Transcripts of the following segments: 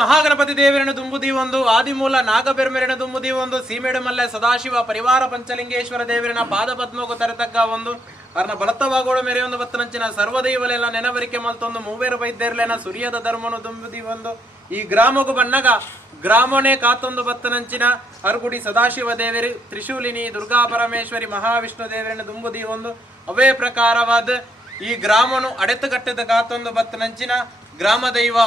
ಮಹಾಗಣಪತಿ ದೇವರನ್ನು ದುಂಬುದಿ ಒಂದು ಆದಿಮೂಲ ನಾಗಬೆರ್ಮೆರನ ದುಂಬುದಿ ಒಂದು ಸೀಮೆಡು ಮಲ್ಲೆ ಸದಾಶಿವ ಪರಿವಾರ ಪಂಚಲಿಂಗೇಶ್ವರ ದೇವರಿನ ಪಾದ ಪದ್ಮೋಗು ತರತಕ್ಕ ಒಂದು ಅರ್ನ ಬಲತ್ತವಾಗೋಡು ಮೆರೆಯೊಂದು ಬತ್ತನಂಚಿನ ಸರ್ವದೈವಲೆಲ್ಲ ನೆನವರಿಕೆ ಮಲ್ತೊಂದು ಮೂವೇರು ವೈದ್ಯರ್ಲೆನ ಸುರಿಯದ ಧರ್ಮನು ದುಂಬುದಿ ಒಂದು ಈ ಗ್ರಾಮಗು ಬನ್ನಗ ಗ್ರಾಮನೇ ಕಾತೊಂದು ಬತ್ತನಂಚಿನ ಅರ್ಗುಡಿ ಸದಾಶಿವ ದೇವರಿ ತ್ರಿಶೂಲಿನಿ ದುರ್ಗಾ ಪರಮೇಶ್ವರಿ ಮಹಾವಿಷ್ಣು ದೇವರನ್ನು ದುಂಬುದಿ ಒಂದು ಅವೇ ಪ್ರಕಾರವಾದ ಈ ಗ್ರಾಮನು ಅಡೆತುಗಟ್ಟದ ಕಾತೊಂದು ಬತ್ತನಂಚಿನ ಗ್ರಾಮ ದೈವ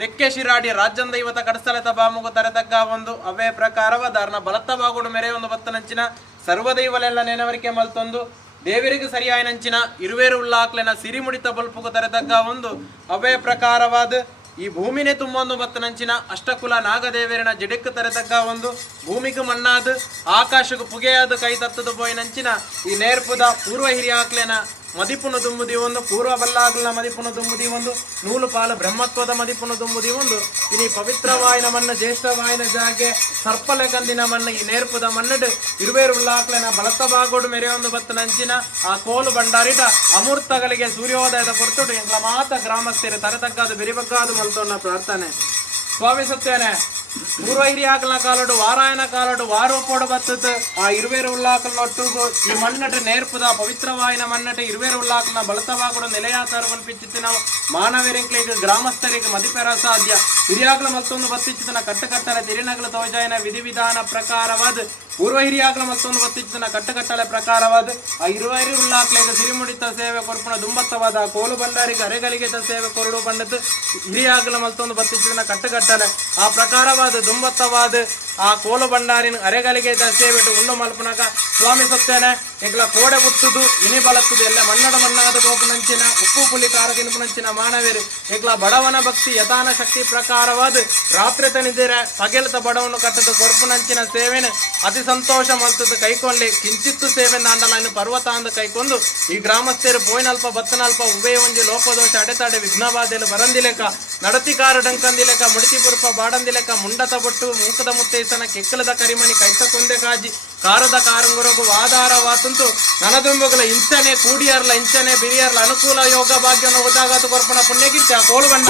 ರೆಕ್ಕೆ ಶಿರಾಡಿ ರಾಜ್ಯಂ ದೈವತ ಕಡಸಲೆತ ಬಾಮುಗು ತರತಕ್ಕ ಒಂದು ಅವೇ ಪ್ರಕಾರವಾದ ಅರ್ನ ಬಲತ್ತವಾಗೋಡು ಮೆರೆಯೊಂದು ಬತ್ತನಂಚಿನ ಸರ್ವದೈವಲೆಲ್ಲ ನೆನವರಿಕೆ ಮಲ್ತೊಂದು ದೇವರಿಗೆ ಸರಿಯಾಯಿನಂಚಿನ ಇರುವೇರು ಉಳ್ಳಾಕ್ಲೆನ ಸಿರಿಮುಡಿತ ಬಲ್ಪುಗು ತರತಕ್ಕ ಒಂದು ಅವೇ ಪ್ರಕಾರವಾದ ಈ ಭೂಮಿನೇ ತುಂಬೊಂದು ಬತ್ತನಂಚಿನ ಅಷ್ಟಕುಲ ನಾಗದೇವರಿನ ಜಿಡಕ್ಕೆ ತರತಕ್ಕ ಒಂದು ಭೂಮಿಗೂ ಮಣ್ಣಾದ ಆಕಾಶಕ್ಕೂ ಪುಗೆಯಾದ ಕೈ ತತ್ತದ ಪೋಯಿನಂಚಿನ ಈ ನೇರ್ಪುದ ಪೂರ್ವ ಹಿರಿಯಾಕ್ಲೆನ ಮದಿಪುನು ದುಂಬುದಿ ಒಂದು ಪೂರ್ವ ಬಲ್ಲಾಗ್ಲ ಮದಿಪುನು ದುಂಬುದಿ ಒಂದು ನೂಲು ಪಾಲು ಬ್ರಹ್ಮತ್ವದ ಮದಿಪುನು ದುಂಬುದಿ ಒಂದು ಇನಿ ಪವಿತ್ರವಾಯಿನ ಮಣ್ಣ ಜ್ಯೇಷ್ಠವಾಯಿನ ಜಾಗೆ ಸರ್ಪಲೆಗಂದಿನ ಮಣ್ಣ ಈ ನೇರ್ಪುದ ಮಣ್ಣಡು ಇರುವೇರು ಉಳ್ಳಾಕ್ಲೆನ ಬಲತ್ತ ಬಾಗೋಡು ಮೆರೆಯೊಂದು ಬತ್ತನಂಚಿನ ಆ ಕೋಲು ಬಂಡಾರಿಟ ಅಮೂರ್ತಗಳಿಗೆ ಸೂರ್ಯೋದಯದ ಕೊರ್ತುಡು ಎಂಗ್ಲ ಮಾತ ಗ್ರಾಮಸ್ಥರು ತರತಕ್ಕಾದ ಬೆರಿಬಗ್ಗಾದು ಮಲ್ತೋಣ ಪ್ರಾರ್ಥನೆ ಸ್ವಾಮಿ ಸತ್ಯನೆ ಪೂರ್ವ ಹಿರಿಯಾಕಲ್ನ ಕಾಲೋಡು ವಾರಾಯನ ಕಾಲೋಡು ವಾರೋಪೋಡು ಬತ್ತದ ಆ ಇರುವೇರು ಉಳ್ಳಾಕಲ್ನೊಟ್ಟುಗು ಈ ಮಣ್ಣಟ ನೇರ್ಪುದ ಪವಿತ್ರವಾಯಿನ ಮಣ್ಣಟ ಇರುವೇರು ಉಳ್ಳಾಕಲ್ನ ಬಲತವಾಗುಡು ನೆಲೆಯಾತಾರು ಮಲ್ಪಿಚ್ಚಿತ್ತಿನ ಮಾನವರಿಂಕ್ಲಿಗೆ ಗ್ರಾಮಸ್ಥರಿಗೆ ಮದಿಪೆರ ಸಾಧ್ಯ ಹಿರಿಯಾಕಲ ಮತ್ತೊಂದು ಬತ್ತಿಚ್ಚಿತನ ಕಟ್ಟಕಟ್ಟಲೆ ತಿರಿನಗಲ ತೋಜಾಯನ ವಿಧಿವಿಧಾನ ಪ್ರಕಾರವಾದ ಪೂರ್ವ ಹಿರಿಯಾಕಲ ಮತ್ತೊಂದು ಬತ್ತಿಚ್ಚಿತನ ಕಟ್ಟಕಟ್ಟಲೆ ಪ್ರಕಾರವಾದ ಆ ಇರುವೇರು ಉಳ್ಳಾಕಲಿಗೆ ಸಿರಿಮುಡಿತ ಸೇವೆ ಕೊರ್ಪುಣ ದುಂಬತ್ತವಾದ ಕೋಲು ಬಂಡಾರಿಗೆ ಅರೆಗಲಿಗೆ ಸೇವೆ ಕೊರಡು ಬಂಡದ್ದು ಹಿರಿಯಾಕಲ ಮತ್ತೊಂದು ಬತ್ತಿಚ್ಚಿತನ ಕಟ್ಟಕಟ್ಟಲೆ ಆ ಪ್ರಕಾರವಾದ ದುಂಬತ್ತವಾದ ಆ ಕೋಲು ಬಂಡಾರಿನ ಅರೆಗಲಿಗೆ ಸೇವೆಟ್ಟು ಉಣ್ಣು ಮಲ್ಪನಕ ಸ್ವಾಮಿ ಸತ್ಯನೆ ಎಗ್ಲ ಕೋಡೆ ಬುಟ್ಟುದು ಇನಿ ಬಲತ್ತದು ಎಲ್ಲ ಮನ್ನಡ ಮಣ್ಣಾದ ಗೋಪುನಂಚಿನ ಉಪ್ಪು ಪುಲಿ ಕಾರ ತಿನ್ಪುನಂಚಿನ ಮಾನವೇರು ಎಗ್ಲ ಬಡವನ ಭಕ್ತಿ ಯಥಾನ ಶಕ್ತಿ ಪ್ರಕಾರವಾದ ರಾತ್ರಿ ತನಿದಿರ ಪಗೆಲತ ಬಡವನು ಕಟ್ಟದ ಕೊರ್ಪುನಂಚಿನ ಸೇವೆನೆ ಅತಿ ಸಂತೋಷ ಮಲ್ತದ ಕೈಕೊಂಡ್ಲಿ ಕಿಂಚಿತ್ತು ಸೇವೆ ನಾಂಡಲನ್ನು ಪರ್ವತ ಅಂದ ಕೈಕೊಂಡು ಈ ಗ್ರಾಮಸ್ಥರು ಪೋಯ್ನಲ್ಪ ಬತ್ತನಲ್ಪ ಉಭಯ ಒಂಜಿ ಲೋಪದೋಷ ಅಡೆತಾಡೆ ವಿಘ್ನವಾದೆಲು ಬರಂದಿಲೆಕ ನಡತಿಕಾರ ಡಂಕಂದಿಲೆಕ ಮುಡಿತಿ ಪುರ್ಪ ಬಾಡಂದಿಲೆಕ ಮುಂಡತ ಬೊಟ್ಟು ಮೂಕದ ಮುತ್ತೈಸನ ಕೆಕ್ಕಲದ ಕರಿಮಣಿ ಕೈತ ಕೊಂದೆ ಕಾಜಿ ಕಾರದ ಕಾರಂಗುರಗು ಆಧಾರ ವಾತಂತು ನನದುಂಬಗಳ ಇಂಚನೆ ಕೂಡಿಯರ್ಲ ಇಂಚನೆ ಬಿರಿಯರ್ಲ ಅನುಕೂಲ ಯೋಗ ಭಾಗ್ಯವನ್ನು ಗೊತ್ತಾಗತು ಕೊರ್ಪಣ ಪುಣ್ಯಗಿರ್ತೆ ಆ ಕೋಲು ಬಂಡ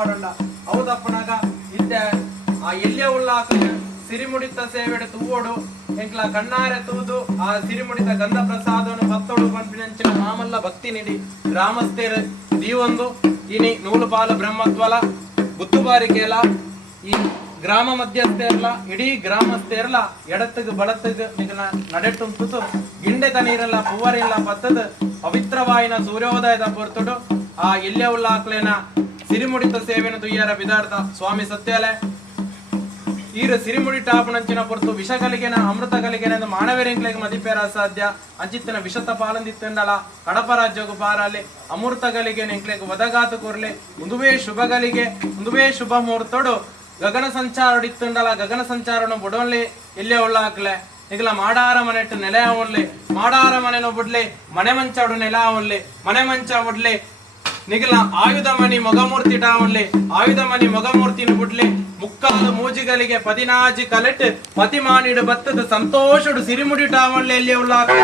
ಪಾಡುಂಡ ಹೌದಪ್ಪನಾಗ ಇತ್ತೆ ಆ ಎಲ್ಲೇ ಉಳ್ಳಾಕ ಸಿರಿಮುಡಿತ ಸೇವೆಡೆ ತೂವೋಡು ಎಂಕ್ಲ ಕಣ್ಣಾರೆ ತೂದು ಆ ಸಿರಿಮುಡಿತ ಗಂಧ ಪ್ರಸಾದವನ್ನು ಭಕ್ತೋಡು ಪಂಪಿನಂಚಿನ ಮಾಮಲ್ಲ ಭಕ್ತಿ ನಿಡಿ ಗ್ರಾಮಸ್ಥೇರ ದೀವೊಂದು ಇನಿ ನೂಲು ಪಾಲು ಬ್ರಹ್ಮತ್ವಲ ಗುತ್ತುಬಾರಿಕೆಯಲ್ಲ ಈ ಗ್ರಾಮ ಮಧ್ಯಸ್ಥೇರ್ಲ ಇಡೀ ಗ್ರಾಮಸ್ಥೇರ್ಲ ಎಡತ್ತಿಗೆ ಬಳತ್ತಿಗೆ ನಿಗನ ನಡೆಟ್ಟುಂಟು ಗಿಂಡೆದ ನೀರೆಲ್ಲ ಪೂವರಿಲ್ಲ ಪತ್ತದ ಪವಿತ್ರವಾಯಿನ ಸೂರ್ಯೋದಯದ ಪೊರ್ತುಡು ಆ ಎಲ್ಲೆ ಉಳ್ಳಾಕ್ಲೇನ ಸಿರಿಮುಡಿತ ಸೇವೆನ ತುಯ್ಯರ ಬಿದಾರ್ಥ ಸ್ವಾಮಿ ಸತ್ಯಾಲೆ ಈರ ಸಿರಿಮುಡಿ ಟಾಪನಂಚಿನ ಪೊರ್ತು ವಿಷ ಕಲಿಗೆನ ಅಮೃತ ಕಲಿಗೆನ ಮಾನವರಿಂಗ್ಲೆಗ್ ಮದಿಪೇರ ಅಸಾಧ್ಯ ಅಂಚಿತ್ತಿನ ವಿಷತ ಪಾಲಂದಿತ್ತಂಡಲ ಕಡಪ ರಾಜ್ಯಗು ಪಾರಾಲೆ ಅಮೃತ ಗಲಿಗೆ ನೆಂಕ್ಲೆಗ್ ವದಗಾತು ಕೊರ್ಲೆ ಮುಂದುವೇ ಶುಭಗಳಿಗೆ ಮುಂದುವೇ ಶುಭ ಮುಹೂರ್ತೋಡು ಗಗನ ಸಂಚಾರ ಇತ್ತಂಡಲ ಗಗನ ಸಂಚಾರನು ಬುಡೋನ್ಲೆ ಎಲ್ಲೇ ಉಳ್ಳಾಕ್ಲೆ ನಿಗಲ ಮಾಡಾರ ಮನೆಟ್ಟು ನೆಲೆ ಅವನ್ಲೆ ಮಾಡಾರ ಮನೆನೋ ಬಿಡ್ಲೆ ಮನೆ ಮಂಚಾಡು ನೆಲ ಅವನ್ಲೆ ಮನೆ ಮಂಚ ಬಿಡ್ಲೆ ನಿಗಲ ಆಯುಧ ಮನಿ ಮೊಗಮೂರ್ತಿ ಟಾವನ್ಲೆ ಆಯುಧ ಮನಿ ಮೊಗಮೂರ್ತಿನ ಬಿಡ್ಲೆ ಮುಕ್ಕಾಲು ಮೂಜಿಗಳಿಗೆ ಪದಿನಾಜಿ ಕಲೆಟ್ ಪತಿ ಮಾಡಿಡು ಬತ್ತದ ಸಂತೋಷಡು ಸಿರಿಮುಡಿ ಟಾವನ್ಲೆ ಎಲ್ಲಿ ಉಳ್ಳಾಕ್ಲೆ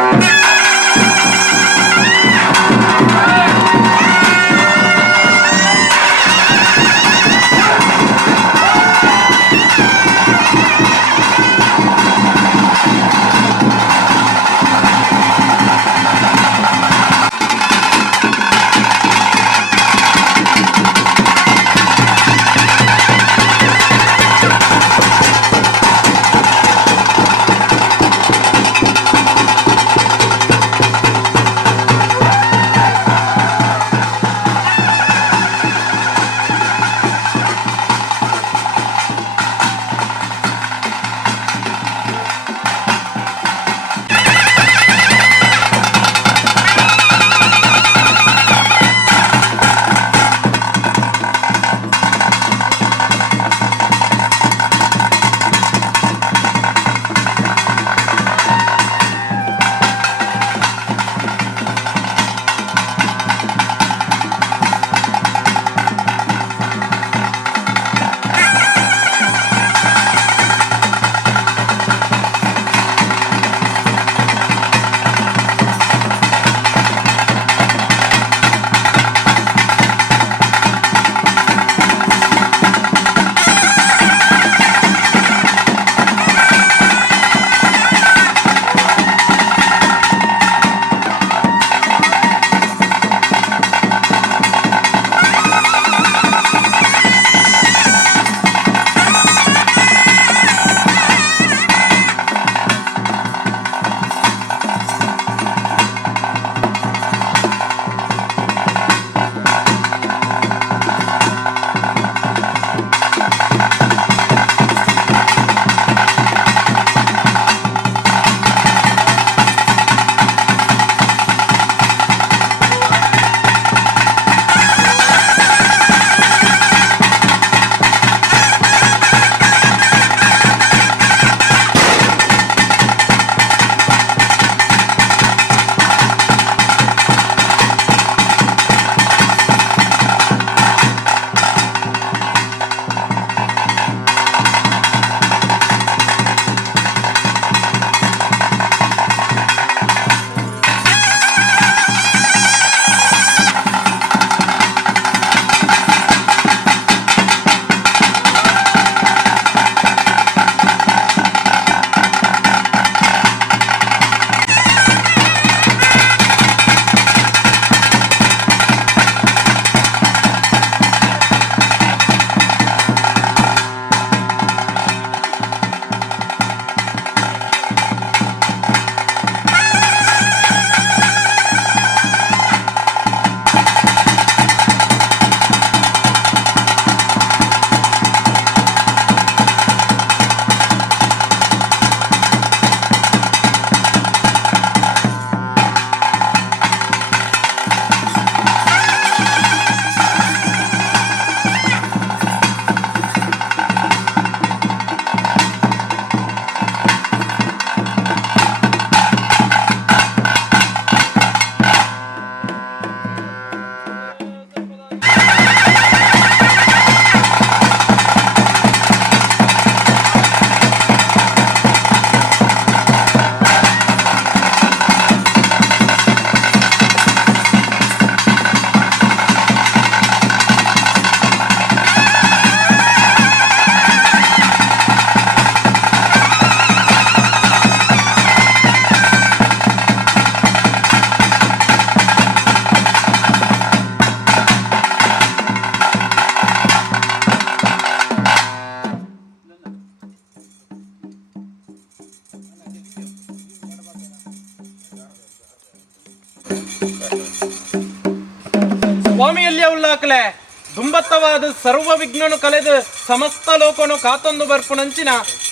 ಉಳ್ಳಾಕ್ಲೆ ದುಂಬತ್ತವಾದ ಸರ್ವ ವಿಘ್ನನು ಕಳೆದು ಸಮಸ್ತ ಲೋಕನು ಕಾತೊಂದು ಬರ್ಪುನಂಚಿನ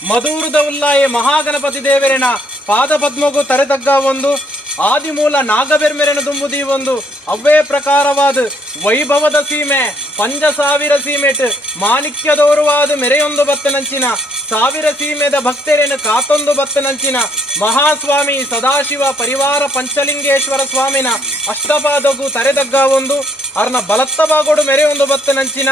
ಮಧುರದ ಉಲ್ಲಾಯೆ ಮಹಾಗಣಪತಿ ದೇವರಿನ ಪಾದ ಪದ್ಮಗೂ ತರೆತಗ್ಗ ಒಂದು ಆದಿಮೂಲ ನಾಗಬೆರ್ಮೆರೆನ ದುಂಬುದಿ ಒಂದು ಅವೇ ಪ್ರಕಾರವಾದ ವೈಭವದ ಸೀಮೆ 5,000 ಸೀಮೆಟ್ ಮಾಣಿಕ್ಯದೋರುವಾದ ಮೆರೆಯೊಂದು ಬತ್ತನಂಚಿನ 1000 ಸೀಮೆದ ಭಕ್ತರೇನು ಕಾತೊಂದು ಬತ್ತನಂಚಿನ ಮಹಾಸ್ವಾಮಿ ಸದಾಶಿವ ಪರಿವಾರ ಪಂಚಲಿಂಗೇಶ್ವರ ಸ್ವಾಮಿನ ಅಷ್ಟಪಾದಗೂ ತರೆದಗ್ಗ ಒಂದು ಅರ್ನ ಬಲತ್ತಬಾಗೋಡು ಮೆರೆ ಒಂದು ಬತ್ತನಂಚಿನ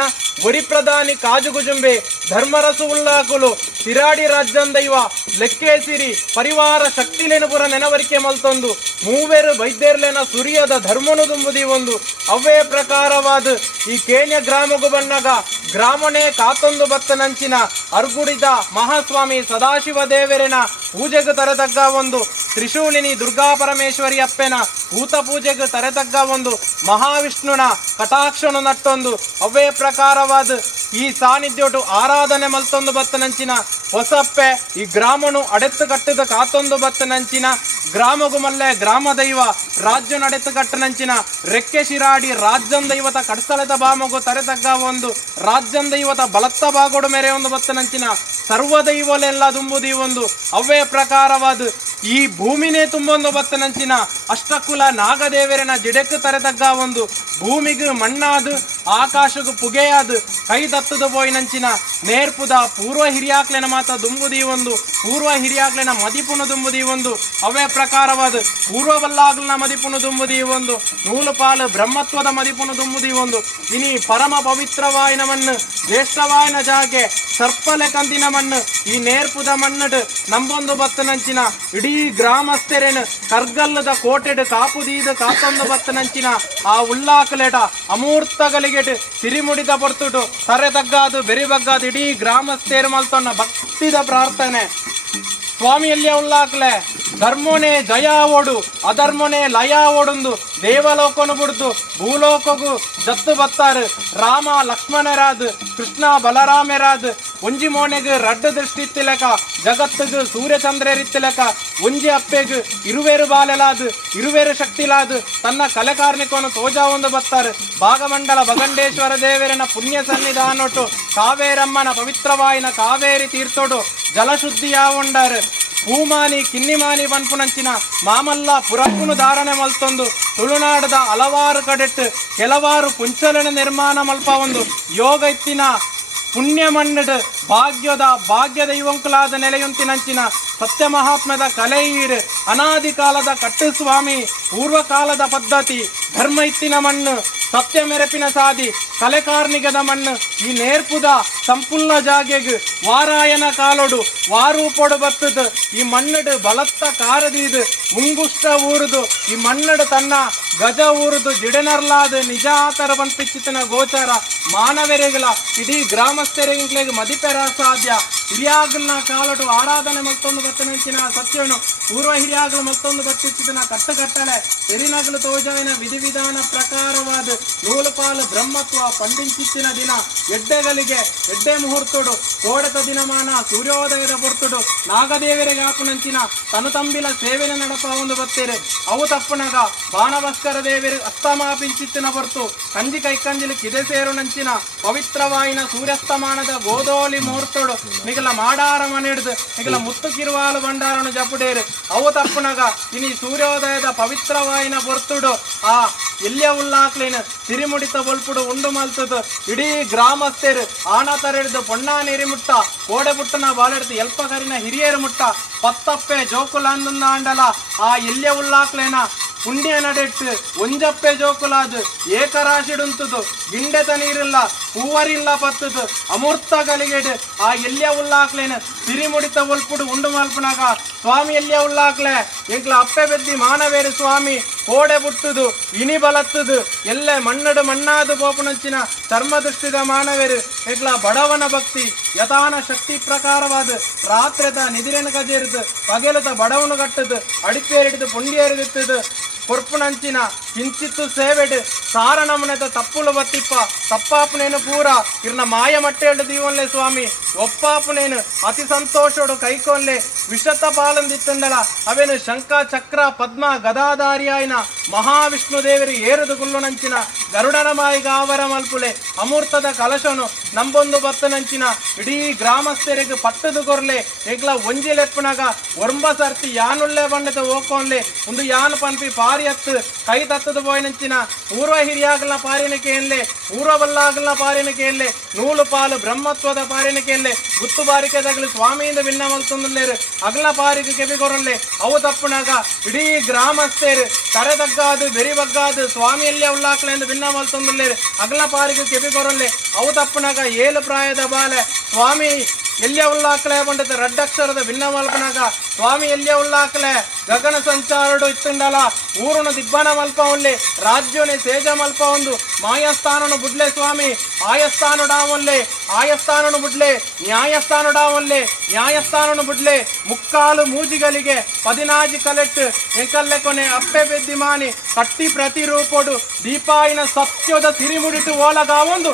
ಒರಿ ಪ್ರಧಾನಿ ಕಾಜುಗುಜುಂಬೆ ಧರ್ಮರಸು ಉಲ್ಲಾಕುಲು ಸಿರಾಡಿ ರಾಜ್ಯಂದೈವ ಲೆಕ್ಕೇಸಿರಿ ಪರಿವಾರ ಶಕ್ತಿಲೆನುಪುರ ನೆನವರಿಕೆ ಮಲ್ತೊಂದು ಮೂವೇರು ವೈದ್ಯರ್ಲೆನ ಸುರಿಯದ ಧರ್ಮನು ದುಂಬುದಿ ಒಂದು ಅವೇ ಪ್ರಕಾರವಾದ ಈ ಕೇನ್ಯ ಗ್ರಾಮಗು ಬನ್ನಗ ಗ್ರಾಮನೇ ಕಾತೊಂದು ಬತ್ತನಂಚಿನ ಅರ್ಗುಡಿದ ಮಹಾಸ್ವಾಮಿ ಸದಾಶಿವ ದೇವರಿನ ಪೂಜೆಗೆ ತರೆತಗ್ಗ ಒಂದು ತ್ರಿಶೂಲಿನಿ ದುರ್ಗಾ ಪರಮೇಶ್ವರಿ ಅಪ್ಪೆನ ಊತ ಪೂಜೆಗೆ ತರೆತಗ್ಗ ಒಂದು ಮಹಾವಿಷ್ಣುನ ಕಟಾಕ್ಷನು ನಟ್ಟೊಂದು ಅವೇ ಪ್ರಕಾರವಾದ ಈ ಸಾನ್ನಿಧ್ಯೋಟು ಆರಾಧನೆ ಮಲ್ತೊಂದು ಬತ್ತನಂಚಿನ ಹೊಸಪ್ಪೆ ಈ ಗ್ರಾಮನು ಅಡೆತ್ತು ಕಟ್ಟಿದ ಕಾತೊಂದು ಬತ್ತನಂಚಿನ ಗ್ರಾಮಗು ಮಲ್ಲೆ ಗ್ರಾಮ ದೈವ ರಾಜ್ಯ ನಡೆತು ಕಟ್ಟನಂಚಿನ ರೆಕ್ಕೆ ಶಿರಾಡಿ ರಾಜ್ಯಂ ದೈವತ ಕಡ್ಸಳೆದ ಬಾಮಗು ತರೆತಗ್ಗ ಒಂದು ರಾಜ್ಯಂ ದೈವತ ಬಲತ್ತ ಬಾಗೋಡು ಮೇರೆ ಒಂದು ಬತ್ತನಂಚಿನ ಸರ್ವ ದೈವಲೆಲ್ಲ ತುಂಬುದಿ ಒಂದು ಅವೇ ಪ್ರಕಾರವಾದ ಈ ಭೂಮಿನೇ ತುಂಬೊಂದು ಬತ್ತನಂಚಿನ ಅಷ್ಟಕುಲ ನಾಗದೇವರಿನ ಜಿಡೆಕ್ ತರೆತಗ್ಗ ಒಂದು ಭೂಮಿಗೂ ಮಣ್ಣಾದು ಆಕಾಶಗೂ ಪುಗೆಯಾದು ಕೈ ದತ್ತದ ಬೋಯ್ನಂಚಿನ ನೇರ್ಪುದ ಪೂರ್ವ ಹಿರಿಯಾಕ್ಲೆನ ಮಾತ ದುಂಬುದಿ ಒಂದು ಪೂರ್ವ ಹಿರಿಯಾಕ್ಲೆನ ಮದಿಪುನು ದುಂಬುದಿ ಒಂದು ಅವೇ ಪ್ರಕಾರವಾದ ಪೂರ್ವವಲ್ಲಾಗ್ಲನ ಮದಿಪುನು ದುಂಬುದಿ ಒಂದು ನೂಲುಪಾಲು ಬ್ರಹ್ಮತ್ವದ ಮದಿಪುನು ದುಂಬುದಿ ಒಂದು ಇನಿ ಪರಮ ಪವಿತ್ರವಾಯಿನ ಮಣ್ಣು ಜ್ಯೇಷ್ಠವಾಯಿನ ಜಾಗೆ ಸರ್ಪಲೆ ಕಂದಿನ ಮಣ್ಣು ಈ ನೇರ್ಪುದ ಮಣ್ಣಡು ನಂಬೊಂದು ಬತ್ತನಂಚಿನ ಇಡೀ ಗ್ರಾಮಸ್ಥರೇನು ಕರ್ಗಲ್ಲದ ಕೋಟೆಡು ಕಾಪುದೀದ ಕಾತೊಂದು ಬತ್ತನಂಚಿನ ಆ ಉಳ್ಳಾಕಲೆಟ ಅಮೂರ್ತಗಳಿಗೆಟ್ ಸಿರಿಮುಡಿದ ಪೊರ್ತುಟು ತರೆತಗ್ಗಾದು ಬೆರಿಬಗ್ಗಾದು ಇಡೀ ಗ್ರಾಮಸ್ಥೇರು ಮಲ್ತೊನ್ನ ಭಕ್ತಿದ ಪ್ರಾರ್ಥನೆ ಸ್ವಾಮಿಯಲ್ಲಿಯ ಉಳ್ಳಾಕ್ಲೆ ಧರ್ಮೋನೆ ಜಯ ಓಡು ಅಧರ್ಮೋನೆ ಲಯ ಓಡುಂದು ದೇವಲೋಕನು ಬಿಡ್ದು ಭೂಲೋಕಗೂ ಜತ್ತು ಬತ್ತಾರು ರಾಮ ಲಕ್ಷ್ಮಣರಾದ್ ಕೃಷ್ಣ ಬಲರಾಮರಾದ್ ಒಂಜಿ ಮೋನೆಗೆ ರಡ್ಡ ದೃಷ್ಟಿ ಇತ್ತಿಲೆಕ ಜಗತ್ತಿಗೆ ಸೂರ್ಯಚಂದ್ರರಿತ್ತಿಲೆಕ ಒಂಜಿ ಅಪ್ಪೆಗೆ ಇರುವೇರು ಬಾಲೆಲಾದ್ ಇರುವೇರು ಶಕ್ತಿಲಾದ್ ತನ್ನ ಕಲೆಕಾರ್ಣಿಕವನ್ನು ತೋಜಾ ಒಂದು ಬತ್ತಾರೆ ಭಾಗಮಂಡಲ ಭಗಂಡೇಶ್ವರ ದೇವರಿನ ಪುಣ್ಯ ಸನ್ನಿಧಾನೊಟ್ಟು ಕಾವೇರಮ್ಮನ ಪವಿತ್ರವಾಯಿನ ಕಾವೇರಿ ತೀರ್ಥೋಡು ಜಲಶುದ್ಧಿಯ ಉಂಡಾರು ಹೂಮಾನಿ ಕಿನ್ನಿಮಾನಿ ಬನ್ಪುನಂಚಿನ ಮಾಮಲ್ಲ ಪುರಪ್ಪುನು ಧಾರಣೆ ಮಲ್ತೊಂದು ತುಳುನಾಡದ ಹಲವಾರು ಕಡೆಟ್ ಕೆಲವಾರು ಪುಂಚಲನ ನಿರ್ಮಾಣ ಮಲ್ಪ ಒಂದು ಯೋಗ ಇತ್ತಿನ ಪುಣ್ಯ ಮಣ್ಣಡ್ ಭಾಗ್ಯ ದೈವಂಕುಲಾದ ನೆಲೆಯೊಂತಿನಂಚಿನ ಸತ್ಯ ಮಹಾತ್ಮದ ಕಲೆಯೀರ್ ಅನಾದಿ ಕಾಲದ ಕಟ್ಟು ಸ್ವಾಮಿ ಪೂರ್ವಕಾಲದ ಪದ್ಧತಿ ಧರ್ಮ ಇತ್ತಿನ ಮಣ್ಣು ಸತ್ಯ ಮೆರಪಿನ ಸಾದಿ ಕಲೆಕಾರ್ನಿಗದ ಮಣ್ಣು ಈ ನೇರ್ಪುದ ಸಂಪೂರ್ಣ ಜಾಗೆಗ್ ವಾರಾಯನ ಕಾಲೊಡು ವಾರೂಪೊಡು ಬತ್ತದು ಈ ಮಣ್ಣಡು ಬಲತ್ತ ಕಾರದೀದು ಮುಂಗುಷ್ಟ ಊರುದು ಈ ಮಣ್ಣಡು ತನ್ನ ಗಜ ಊರುದು ಜಿಡನರ್ಲಾದ ನಿಜ ಆತರ ಪನ್ಪಿಚ್ಚಿತನ ಗೋಚರ ಮಾನವರಿಗಳ ಇಡೀ ಗ್ರಾಮಸ್ಥರಿಗೆ ಮದಿಪೆರ ಸಾಧ್ಯ ಹಿರಿಯಾಗಲ್ನ ಕಾಲಟು ಆರಾಧನೆ ಮತ್ತೊಂದು ಬತ್ತನಂಚಿನ ಸತ್ಯನು ಪೂರ್ವ ಹಿರಿಯಾಗಲು ಮತ್ತೊಂದು ಬತ್ತಿಚ್ಚಿತನ ಕಟ್ಟಲೆ ಎರಿನಗಲು ತೋಜವಿನ ವಿಧಿವಿಧಾನ ಪ್ರಕಾರವಾದ ನೂಲುಪಾಲು ಬ್ರಹ್ಮತ್ವ ಪಂಡಿಂಚಿತ್ತಿನ ದಿನ ಎಡ್ಡೆಗಳಿಗೆ ಎಡ್ಡೆ ಮುಹೂರ್ತುಡು ಕೋಡತ ದಿನಮಾನ ಸೂರ್ಯೋದಯದ ಬರ್ತುಡು ನಾಗದೇವರಿಗೆ ಆಪುನಂಚಿನ ತನು ತಂಬಿಲ ಸೇವೆನ ನಡಪ ಒಂದು ಬತ್ತೇರೆ ಅವು ತಪ್ಪುನಗ ಬಾಣಭಸ್ಕರ ದೇವರಿ ಅಸ್ತಮಾಪಿಂಚಿತ್ತಿನ ಬರ್ತು ಕಂಜಿ ಕೈಕಂಜಿಲಿ ಕಿದೆ ಸೇರು ನಂಚಿನ ಪವಿತ್ರವಾಯಿನ ಸೂರ್ಯಸ್ತಮಾನದ ಗೋಧೋಲಿ ಮುಹೂರ್ತೋಡು ನಿಗಲ ಮಾಡಾರ ಮನೆಡ್ದು ನಿಗಲ ಮುತ್ತು ಕಿರುವಾಲು ಬಂಡಾರನು ಜಪುಡೇರು ಅವು ತಪ್ಪುನಗ ಇನಿ ಸೂರ್ಯೋದಯದ ಪವಿತ್ರವಾಯಿನ ಬರ್ತುಡು ಆ ಎಲ್ಲಿಯ ಉಲ್ಲಾಕ್ಲಿನ ಸಿರಿಮುಡಿತ ಬೊಲ್ಪುಡು ಉಂಡು ಮಲ್ತದು ಇಡೀ ಗ್ರಾಮಸ್ಥರು ಆಣ ತರೆಡ್ದು ಪೊಣ್ಣ ನೀರಿ ಮುಟ್ಟ ಕೋಡೆ ಪುಟ್ಟನ ಬಾಳೆಡ್ದು ಎಲ್ಪ ಕರಿನ ಹಿರಿಯರು ಮುಟ್ಟ ಪತ್ತಪ್ಪೆ ಜೋಕುಲಾಂದುಂದ ಆಂಡಲ ಆ ಎಲ್ಲಿಯ ಉಲ್ಲಾಕ್ಲೇನ ಪುಣ್ಯ ನಡೆಟ್ಟು ಒಂಜಪ್ಪೆ ಜೋಕುಲಾದು ಏಕರಾಶಿಡುಂತದು ಗಿಂಡೆತ ನೀರಿಲ್ಲ ಹೂವರಿಲ್ಲ ಪತ್ತದು ಅಮೂರ್ತಗಳಿಗೆಡು ಆ ಎಲ್ಲಿಯ ಉಲ್ಲಾಕ್ಲೇನು ಸಿರಿಮುಡಿತ ಒಲ್ಪುಡು ಉಂಡು ಮಲ್ಪನಾಗ ಸ್ವಾಮಿ ಎಲ್ಲಿಯ ಉಲ್ಲಾಕ್ಲೆ ಎಂಕ್ಲ ಅಪ್ಪೆ ಬೆದ್ದಿ ಮಾನವೇರು ಸ್ವಾಮಿ ಕೋಡೆ ಬುಟ್ಟುದು ಇನಿ ಬಲತ್ತದು ಎಲ್ಲೆ ಮಣ್ಣಡು ಮಣ್ಣಾದು ಪೋಪುನಂಚಿನ ಚರ್ಮ ದೃಷ್ಟಿದ ಮಾನವೇರು ಎಂಕ್ಲ ಬಡವನ ಭಕ್ತಿ ಯಥಾನ ಶಕ್ತಿ ಪ್ರಕಾರವಾದ ರಾತ್ರಿದ ನಿದಿರೆನ ಕಜೇರಿದು ಪಗೆಲದ ಬಡವನು ಕಟ್ಟದು ಅಡಿಪೇರಿಡಿದು ಪುಂಡಿಯರಿದಿತ್ತದು ಕೊರ್ಪುನಂಚಿನ ಕಿಂಚಿತ್ತು ಸೇವೆಡು ಸಾರಣಮನೆದ ತಪ್ಪುಲು ಬತ್ತಿಪ್ಪ ತಪ್ಪಾಪನೇನು ಪೂರ ಇರ್ನ ಮಾಯ ಮಟ್ಟೆಡು ದೀವನ್ಲೆ ಸ್ವಾಮಿ ಒಪ್ಪಾಪು ನೇನು ಅತಿ ಸಂತೋಷೋಡು ಕೈಕೊಲ್ಲೆ ವಿಷತ ಪಾಲಂದಿತ್ತಂಡಲ ಅವೇನು ಶಂಖ ಚಕ್ರ ಪದ್ಮ ಗದಾಧಾರಿಯಾಯಿನ ಮಹಾವಿಷ್ಣು ದೇವರಿ ಏರುದು ಗುಲ್ಲುನಂಚಿನ ಗರುಡನ ಮಾಯಿಗ ಆವರ ಮಲ್ಪುಲೆ ಅಮೂರ್ತದ ಕಲಶನು ನಂಬೊಂದು ಬತ್ತನಂಚಿನ ಇಡೀ ಗ್ರಾಮಸ್ಥರಿಗೆ ಪಟ್ಟದು ಕೊರ್ಲೆ ಎಗ್ಲ ಒಂಜಿಲೆಪ್ಪನಾಗ ಒರ್ಂಬ ಸರ್ತಿ ಯಾನುಳ್ಳೆ ಬಂಡದ ಓಕೋನ್ಲೆ ಒಂದು ಯಾನ್ ಪನ್ಪಿ ಪಾರಿ ಹತ್ತು ಕೈ ತತ್ತದು ಪೋಯಿನಂಚಿನ ಪೂರ್ವ ಹಿರಿಯಾಗಲ ಪಾರಿನ ಕೇನ್ಲೆ ಪೂರ್ವ ಬಲ್ಲಾಗಲ ಪಾರಿನ ಕೇನ್ಲೆ ನೂಲು ಪಾಲು ಬ್ರಹ್ಮತ್ವದ ಪಾರಿನ ಕೇನ್ಲೆ ಗುತ್ತು ಬಾರಿಕೆ ತಗಲಿ ಸ್ವಾಮಿಯಿಂದ ಭಿನ್ನ ಮಲ್ತೊಂದುಲ್ಲೇರು ಅಗಲ ಪಾರಿಗೆ ಕೆಬಿಗೊರಲ್ಲೆ ಅವು ತಪ್ಪನಾಗ ಇಡೀ ಗ್ರಾಮಸ್ಥರು ಕರೆದಗ್ಗಾದು ಬೆರಿಬಗ್ಗಾದು ಸ್ವಾಮಿಯಲ್ಲೇ ಉಲ್ಲಾಕ್ಲೆಂದು ಭಿನ್ನ ಮಲ್ತೊಂದುಲ್ಲೇರು ಅಗಲ ಪಾರಿಗೆ ಕೆಬಿಗೊರಲ್ಲೆ ಅವು ತಪ್ಪನಾಗ ಏಳು ಪ್ರಾಯದ ಬಾಲೆ ಸ್ವಾಮಿ ಎಲ್ಲೇ ಉಲ್ಲಾಕ್ಲೆ ಬಂಡದ ರಡ್ಡಕ್ಷರದ ಭಿನ್ನ ಮಲ್ಪನಾಗ ಸ್ವಾಮಿ ಎಲ್ಲೇ ಉಲ್ಲಾಕ್ಲೆ ಗಗನ ಸಂಚಾರಡು ಇತ್ತುಂಡಲ ಊರುನ ದಿಬ್ಬನ ಮಲ್ಪ ಒಲ್ಲೆ ರಾಜ್ಯೋನೆ ಸೇಜ ಮಲ್ಪ ಒಂದು ಮಾಯಸ್ಥಾನನು ಬುಡ್ಲೆ ಸ್ವಾಮಿ ಆಯಸ್ಥಾನುಡಾವೊಲ್ಲೆ ಆಯಸ್ಥಾನನು ಬುಡ್ಲೆ ನ್ಯಾಯಸ್ಥಾನುಡಾವೊಲ್ಲೆ ನ್ಯಾಯಸ್ಥಾನನು ಬುಡ್ಲೆ ಮುಕ್ಕಾಲು ಮೂಜಿಗಳಿಗೆ 14 ಕಲೆಟ್ ಎಂಕಲ್ಲೆ ಕೊನೆ ಅಪ್ಪೆ ಬೆದ್ದಿ ಮಾನಿ ಕಟ್ಟಿ ಪ್ರತಿರೂಪಡು ದೀಪಾಯಿನ ಸತ್ಯದ ಸಿರಿಮುಡಿಟು ಓಲಗ ಒಂದು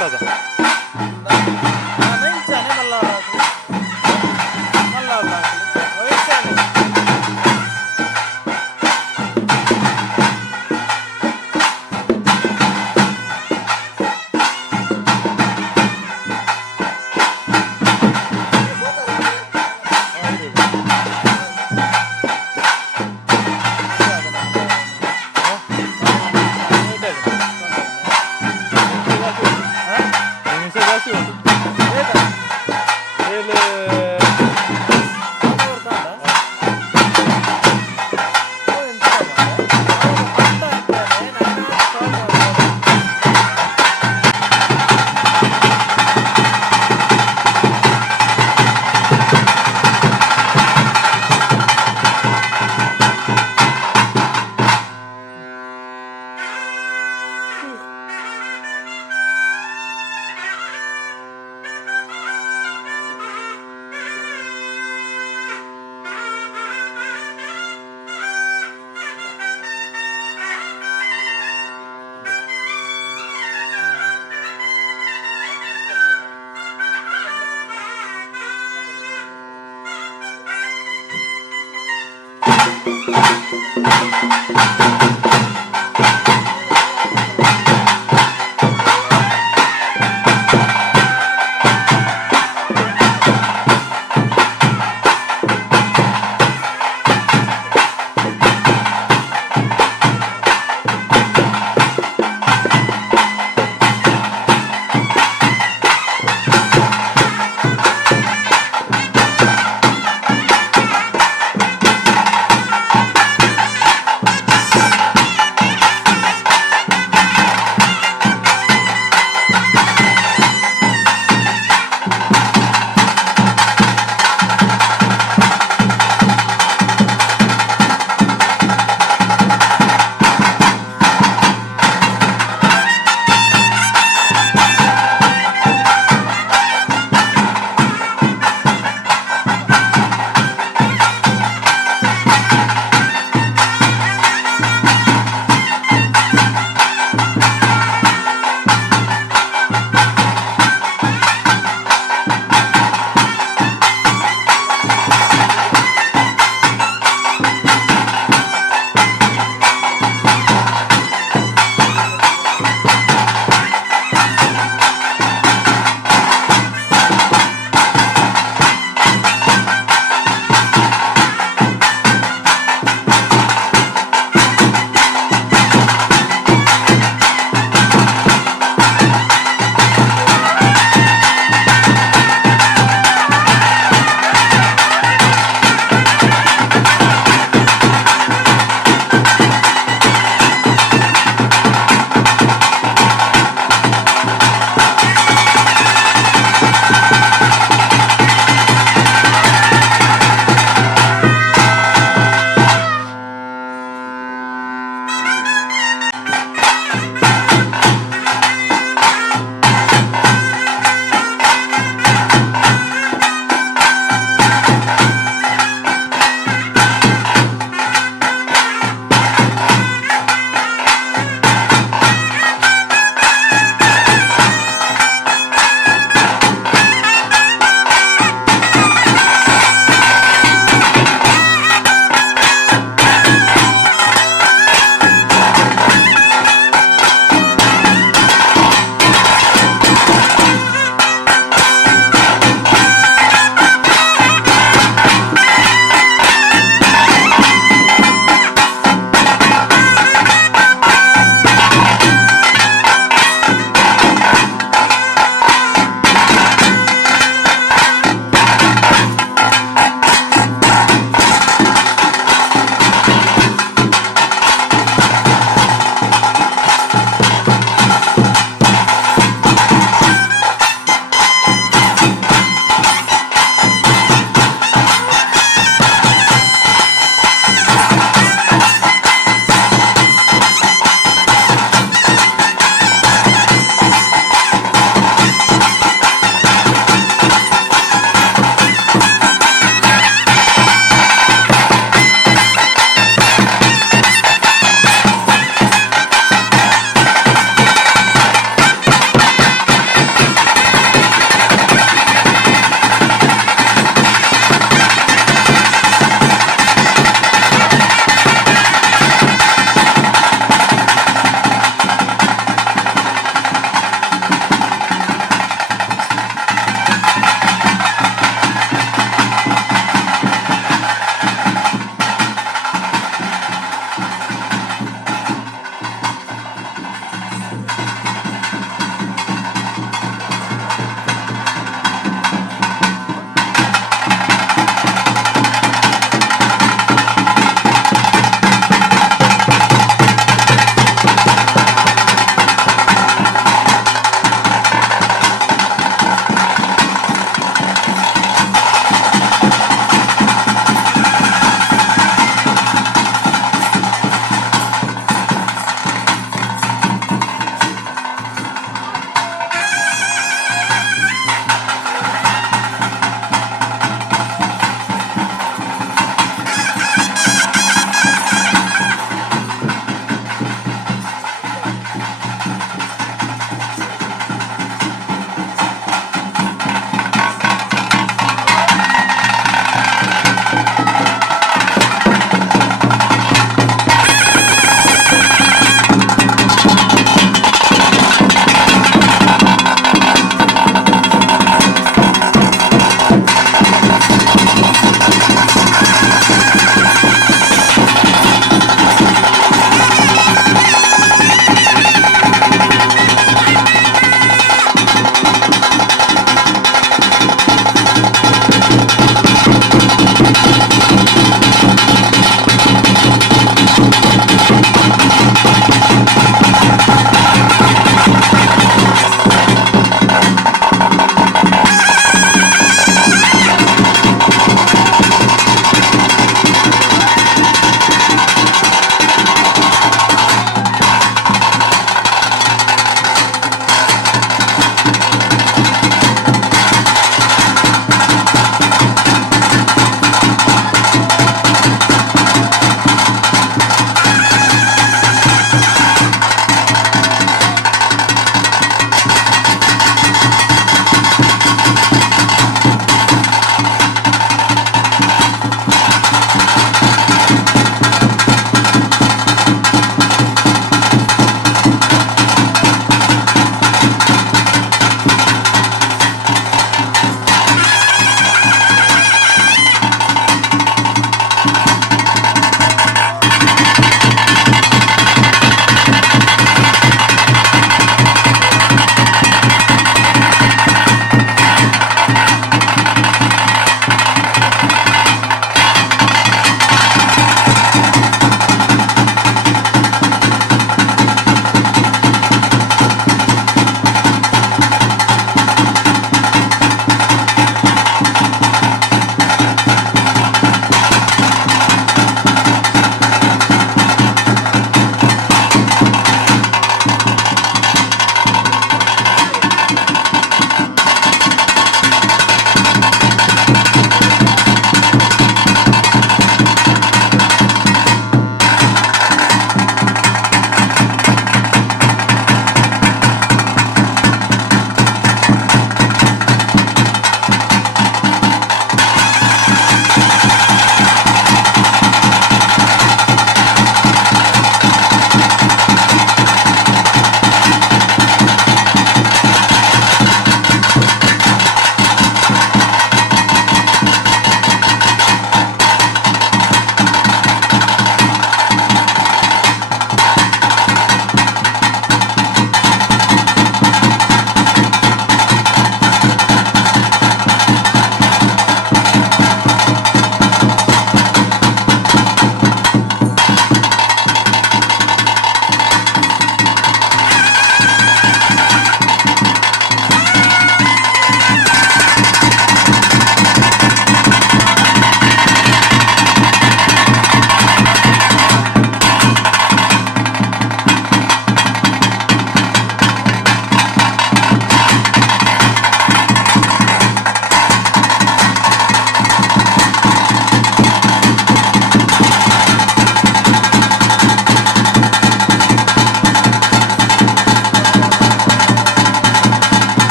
ಕಾಂಡದ ಇಂಚಾನೆ ಮಲ್ಲ ಇಂಚಾನೆ